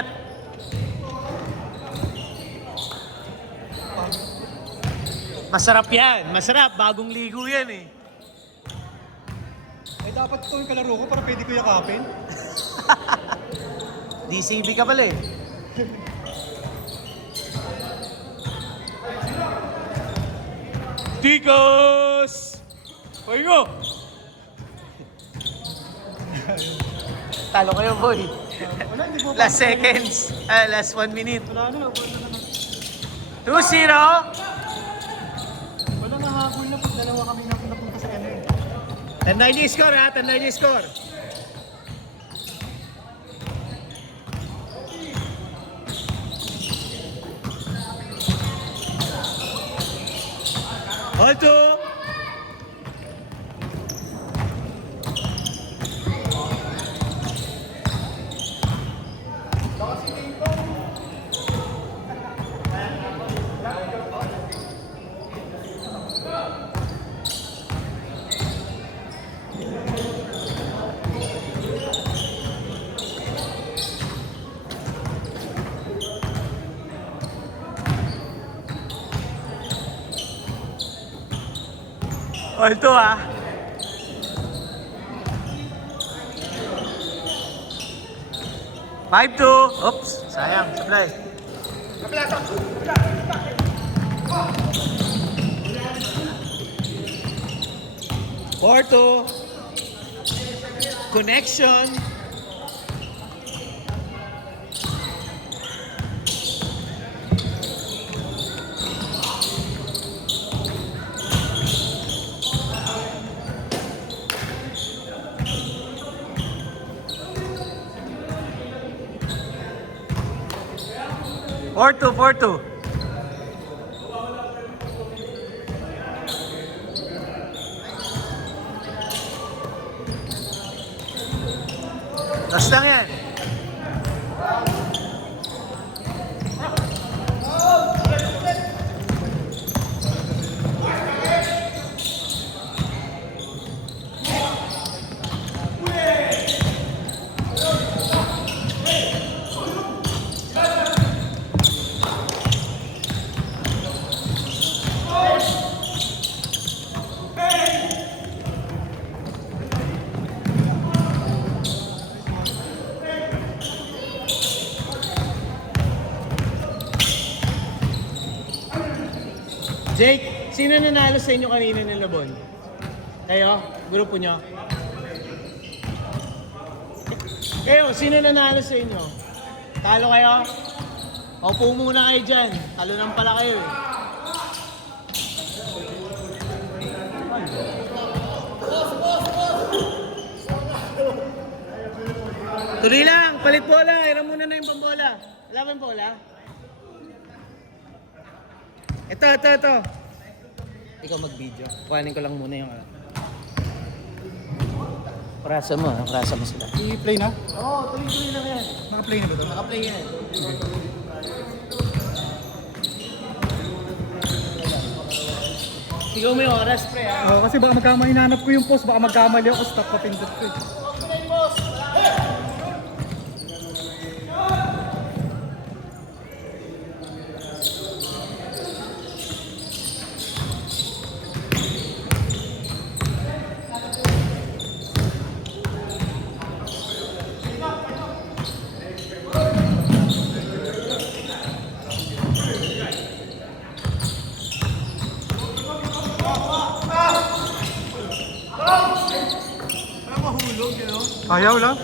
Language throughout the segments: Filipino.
Ingat. Masarap yan. Masarap. Bagong ligo yan eh. Eh dapat ito yung kalaro ko para pwede ko yakapin. DCB ka pala eh. Tikos! Pahingo! Talo kayo, boy. Wala, hindi po. Last seconds. Last 1 minute. Wala na, wala na. 2-0. Wala na habol na pag dalawa kami napunta sa ano eh. Tandaan niyo yung score ha. Tandaan niyo yung score. Alto! Alto ah. Five two. Oops, sayang. Supply. Four two. Connection. Four two. Last lang yan. Jake, sino nanalo sa inyo kanina ng Labon? Kayo? Grupo nyo? Kayo, sino nanalo sa inyo? Talo kayo? Opo muna kayo dyan. Talo nang pala kayo eh. Tuloy lang, palit bola. Hiram muna na yung pambola. Wala ba yung bola? Ito. Ikaw mag-video. Kuhanin ko lang muna yung Prasa mo sila. I-play na? Oo, tuloy-tuloy lang yan. Naka-play na ba ito? Naka-play yan. Sigaw mo yung oras, pre, ha? Oo, kasi baka magkamali, hinanap ko yung post, baka magkamali ako, stop pa pindot ko eh. Ayaw lang.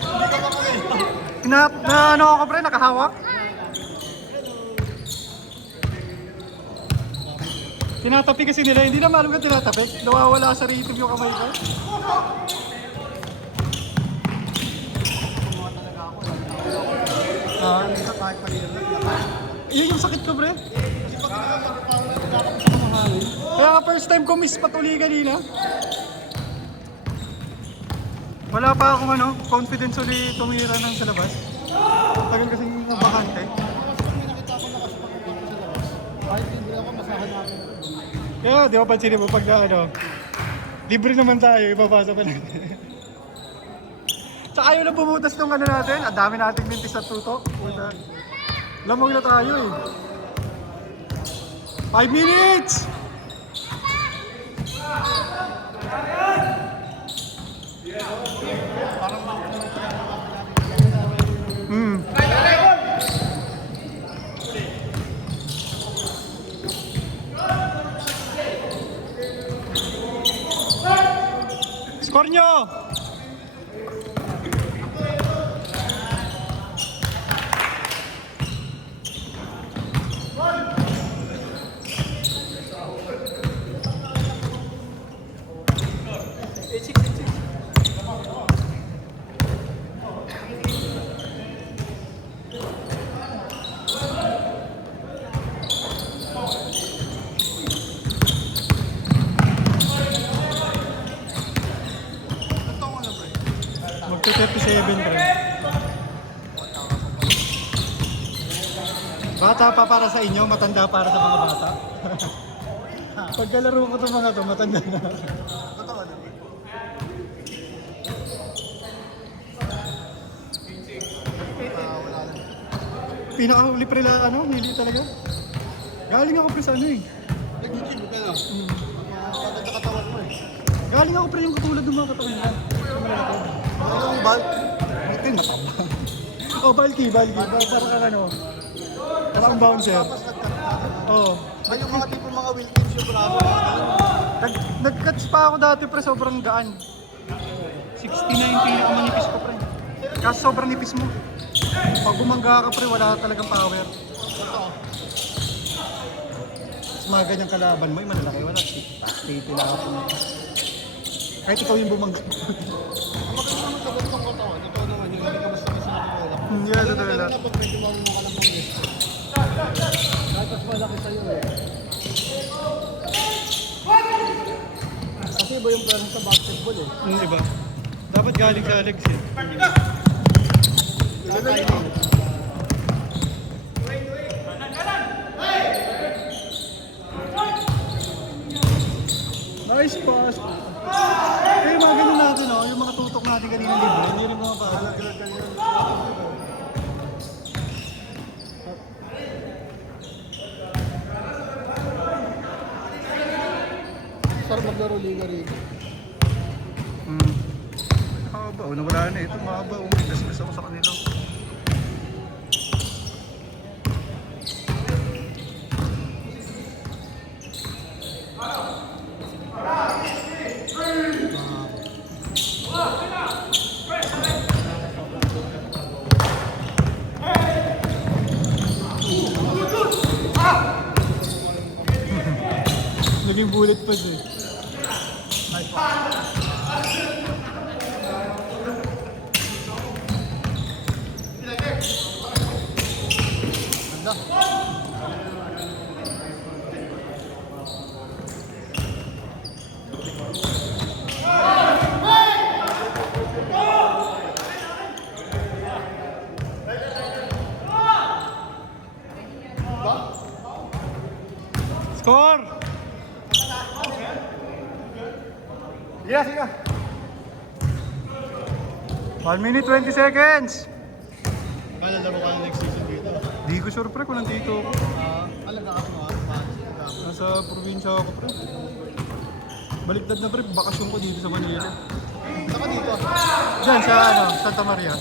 Ano ako pre, nakahawak. Tinatapi kasi nila, hindi na malum ka tinatapi. Nawawala sa rhythm yung kamay ko. Yun yung sakit ko pre. Kaya nga first time ko miss patuli kanina. Wala pa akong confidence ulit tumira ng sa labas. Tagal kasing bakante. Kaya di ba pansinin mo pag libre naman tayo, ipapasa pa natin. Tsaka ayaw na bumutas nung ano natin. Ang dami nating mintis sa tutok. Puta. Lamang na tayo eh. 5 minutes! Hmm. Score nyo! Magto-37 pre. Bata pa para sa inyo, matanda para sa mga bata. Pagkalaro ko itong mga to, matanda na. Pinakahuli pre lang ano, hindi talaga. Galing ako pre sa ano eh. Nag-gym ka na. Maganda katawan mo eh. Galing ako pre yung katulad ng mga katawan nila. Ang bal? Buti mataba. Oh, bulky. Parang ano. Parang bouncer. Tapos nagkakaroon. Oo. Ay, yung mga tipo mga Wilkins yung bravo mga ganun. Nag-catch pa ako dati pre, sobrang gaan. 69 pinakamanipis ko pre. Kaso sobrang nipis mo. Pag bumangga ka pre, wala talagang power. Mas mga ganyang kalaban mo, yung malalaki, wala. Stay lang ako. Kahit ikaw yung bumangga. Ang maganda naman sa ganitong katawan. Ikaw naman, yung hindi ka basta kasi nakikita. Hindi na talaga. Kapag medyo mamumukha ka ng mangis. Kahit mas malaki sa'yo eh. Kasi iba yung plano sa basketball eh. Iba. Dapat galing sa legs eh. Nice pass. Eh, mga ganun natin oh, yung mga tutok natin kanina libre, hindi rin mga pass. Sarap maglaro liga rin. Mahaba, nawala na ito, mahaba. Gas-gas ako sa kanila. Naging bullet pass eh. Score! Sige. 1 minute 20 seconds. Malalaro ka na next season dito. Di ko sure pre kung nandito ako. Alaga ka mga Nasa probinsya ako pre. Baliktad na pre, bakasyon ko dito sa Manila. Saka dito. Diyan sa ano, Santa Maria.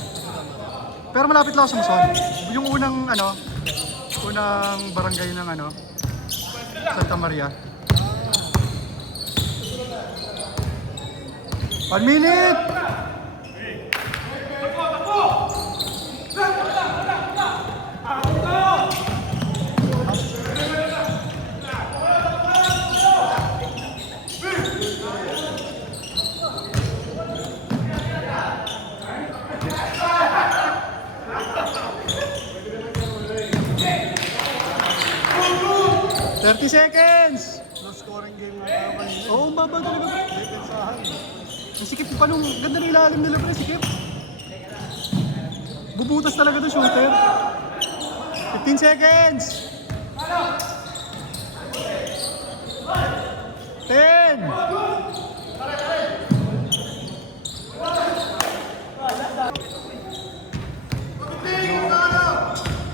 Pero malapit lang ako sa Mason. Yung unang barangay ng Santa Maria. 1 minute! ...30 seconds! No scoring game na kanina. Oo, baba talaga. Depensahan. Sikip pa nung ganda ng ilalim nila pre, sikip. Bubutas talaga to shooter. 15 seconds. 10.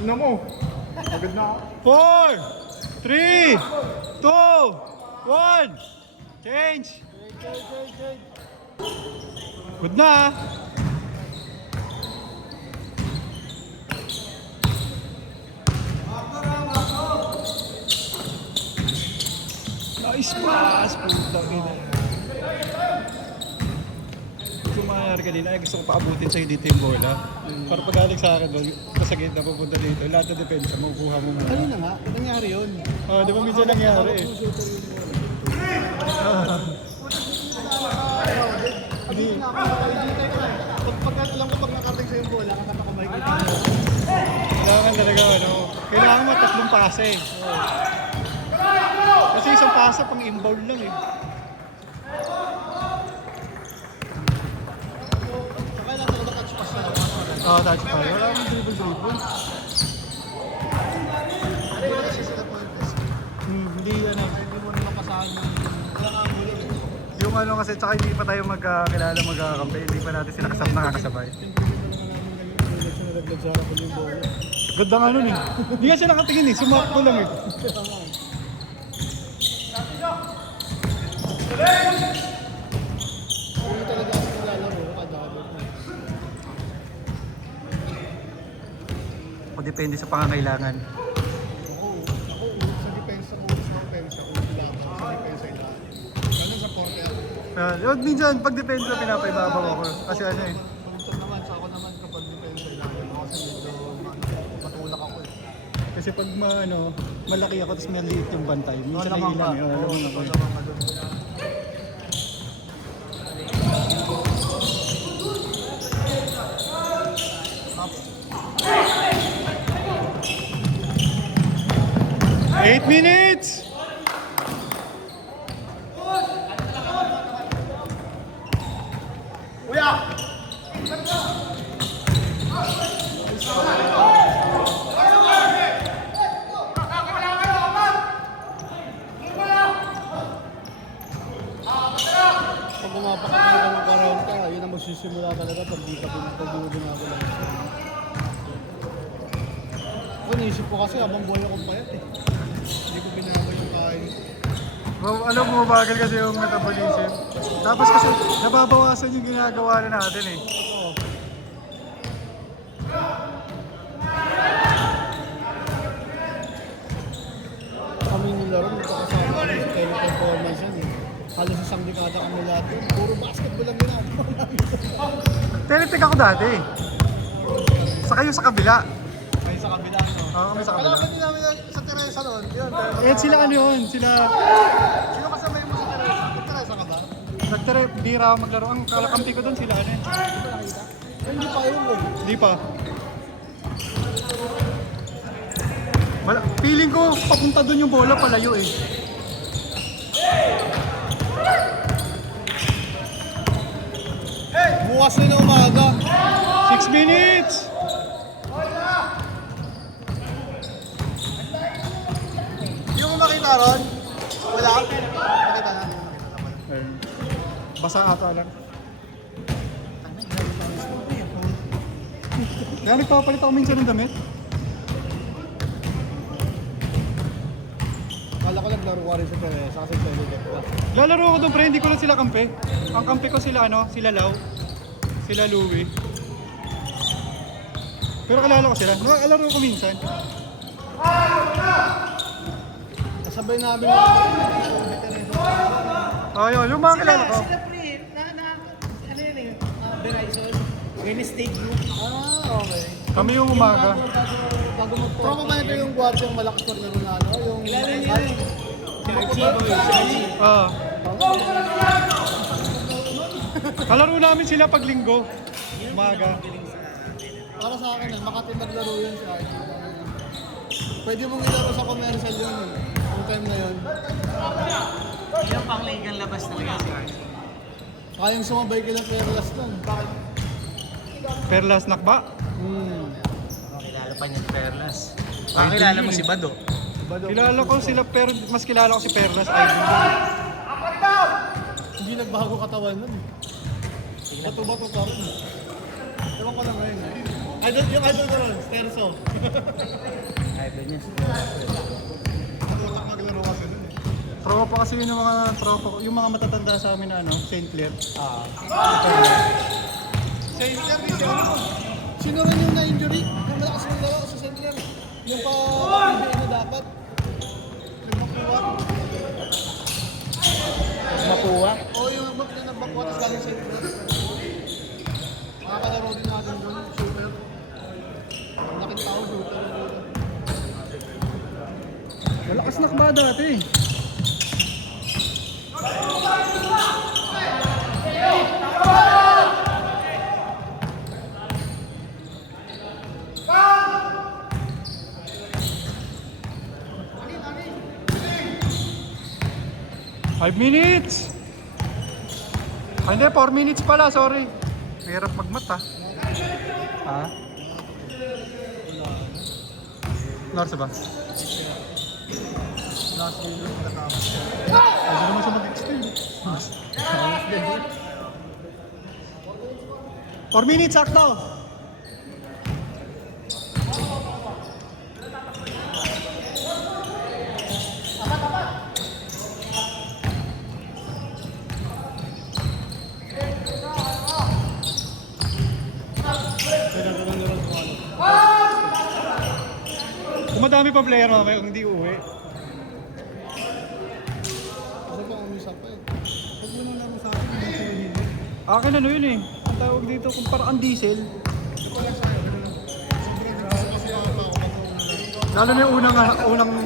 Tingnan mo. Agad na. 4, 3, 2, 1. Change. Good na. Nice pass. Putang ina. Kung mangyari kanina, ay gusto ko paabutin sa'yo dito yung bola. Para pag galing sa akin, sa gate na pupunta dito, lahat na depensa, makukuha mo muna. Kanina nga, nangyari yun. Di ba minsan nangyari eh. Hindi. Alam ko pag nakating sa yung bola, kapag makikita mo. Kailangan talaga, kailangan mo tatlong pase. Kasi isang pasa pang inbound lang eh. Saka lang talaga touch pass na. Touch pa. Wala akong dribble. Hindi na kasi sila Fuentes. Hindi ano. Hindi mo naman kasahan ng walang angulo eh. Yung ano kasi, tsaka hindi pa tayo magkakilala magkakampi. Hindi pa natin sila nakakasabay. Nalaglag sa akin yung bola. Ganda nga nun eh. Hindi nga siya nakatingin eh. Sumakto lang eh. Hindi talaga ako nilalaro, kadalo. O depende sa pangangailangan. Ako, sa depensa ko, sa depensa ko, sa depensa ilalim. Ganun sa korte ako. Minsan, pag depende sa pinapaibabaw ako. Kasi ano eh. Paminsan naman, sa ako naman kapag depensa ilalim. Kasi medyo matulak ako eh. Kasi pag malaki ako tapos maliit yung bantay. Minsan na ilang yun. Alam mo na ko. Oo, 8 minutes! pag umapakita ka ng 40, yun ang magsisimula talaga pag di ka ginagawa. Ako naisip ko kasi habang buhay akong payat eh. Hindi ko binabay yung kain. Alam mo, mabagal kasi yung metabolism. Tapos kasi nababawasan yung ginagawa na natin eh. Oo. Kami nilaro, magkakasama kami sa teleperformance yan eh. Halos isang dekada kami lahat yun. Puro basketball lang ginagawa namin. Teletek ako dati. Sa kayo sa kabila. Kayo sa kabila, no? Oo, kami sa kabila. Kalaban din namin sa Teresa noon. Yun, Sila ano yun? Sila... Sino kasabay mo sa Teresa? May Teresa ka ba? Bira ako maglaro. Ang kalakampi ko doon sila ano eh. Hindi pa yun eh. Hindi pa. Feeling ko, papunta doon yung bola, palayo eh. Bukas na umaga. 6 minutes! Hindi mo makita ron? Wala? Nakita na. Basa ata lang. Kaya nagpapalit ako minsan ng damit. Kala ko naglaro ka rin sa Teresa kasi pwede ka. Lalaro ako doon pre, hindi ko lang sila kampe. Ang kampe ko sila sila Lau, sila Louie. Pero kalala ko sila, nakalaro ko minsan. Kasabay namin yung Teresa. Ayun, yung mga kilala ko. Sila pre, ano yun eh, Verizon, Wednesday group. Okay. Kami yung umaga. Bago mag-pro pa ba ito yung guard yung malakas na laro na ano? Yung Kilala niyo yun. Archie. Kalaro namin sila pag linggo. Umaga. Para sa akin, Makati naglaro yun si Archie. Pwede mong ilaro sa commercial yun eh. Yung time na yun. Yung pang-legal labas talaga si Archie. Kayang sumabay kila Perlas nun. Bakit? Perlas Nakba. Kilala pa niya si Perlas. Kilala mo si Bado. Kilala ko sila pero mas kilala ko si Perlas Idol. Hindi nagbago katawan nun eh. Bato-bato pa rin. Ewan ko lang ngayon eh. Idol, yung idol ko ron, Sterso. Idol niya. Maglaro kasi dun eh. Tropa kasi yun yung mga tropa, yung mga matatanda sa amin na ano, St. Clair. Sa Inter, hindi ako. Sino rin yung na-injury? Yung malakas ng laro sa center. Yung pa-PBA na dapat. Nagmakuha. Makuha. Oo, yung nagmakuha tapos galing center. Makakalaro din natin doon, shooter. Ang laking tao, shooter. Malakas na ba dati? Five minutes! Ah, hindi, 4 minutes pala, sorry. Mahirap magmata. Ha? Narsa ba? Last game yung natapos. Hindi naman siya mag-extend. 4 minutes, sakto! Kung madami pa player mamaya kung hindi uwi. Kasi pa umisap pa eh. Huwag mo nang laro sa akin, hindi sila hindi. Akin ano yun eh. Ang tawag dito kung parang diesel. Lalo na yung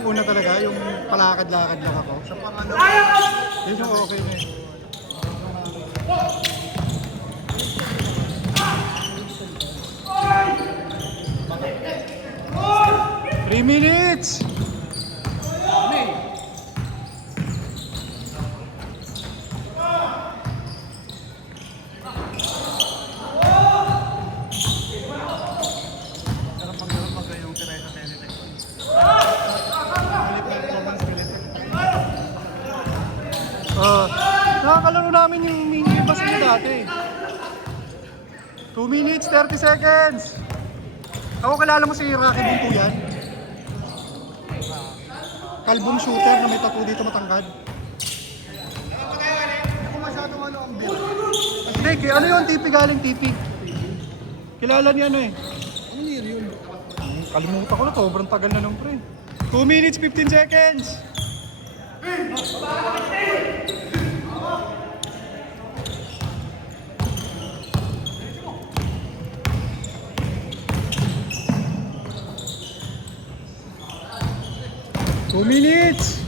una talaga, yung palakad-lakad lang ako. Sa pangano. Yun yung okay na eh. Three minutes! Nakakalaro namin yung mini bus nyo dati. 2 minutes, 30 seconds! Ako kilala mo si Rocky Buntuyan? Kalbong shooter na may tattoo dito matangkad. Hindi ko masyadong ano ang build. Hindi, ano yung TP galing TP? Kilala niya ano eh. Ano year yun? Kalimutan ko na, sobrang tagal na nung pre. 2 minutes, 15 seconds! Two minutes!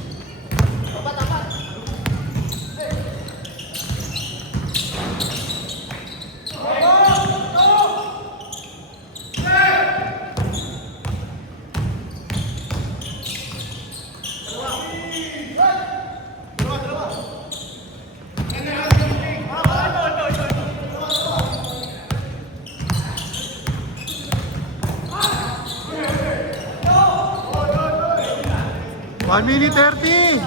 One minute 30!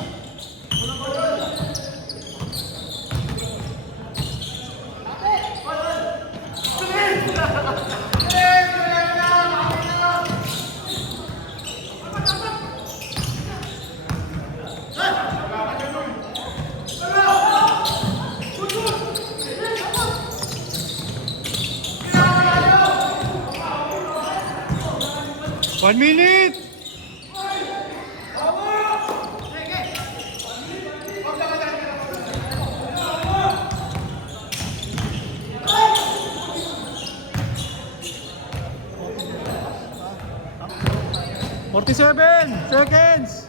One minute! Forty-seven seconds.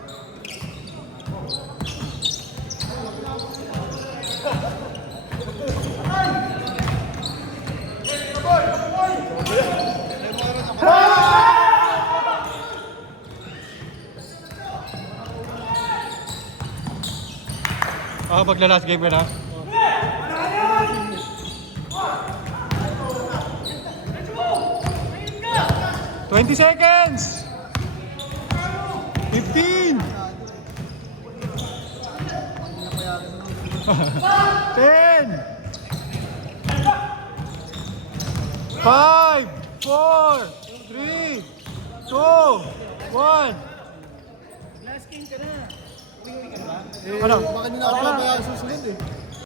Magla-last game ka na? Twenty seconds! 15! 10! 5! 4, 3, 2, 1. Last game ka na. Ano? Baka nyo na ako mamaya susunod eh.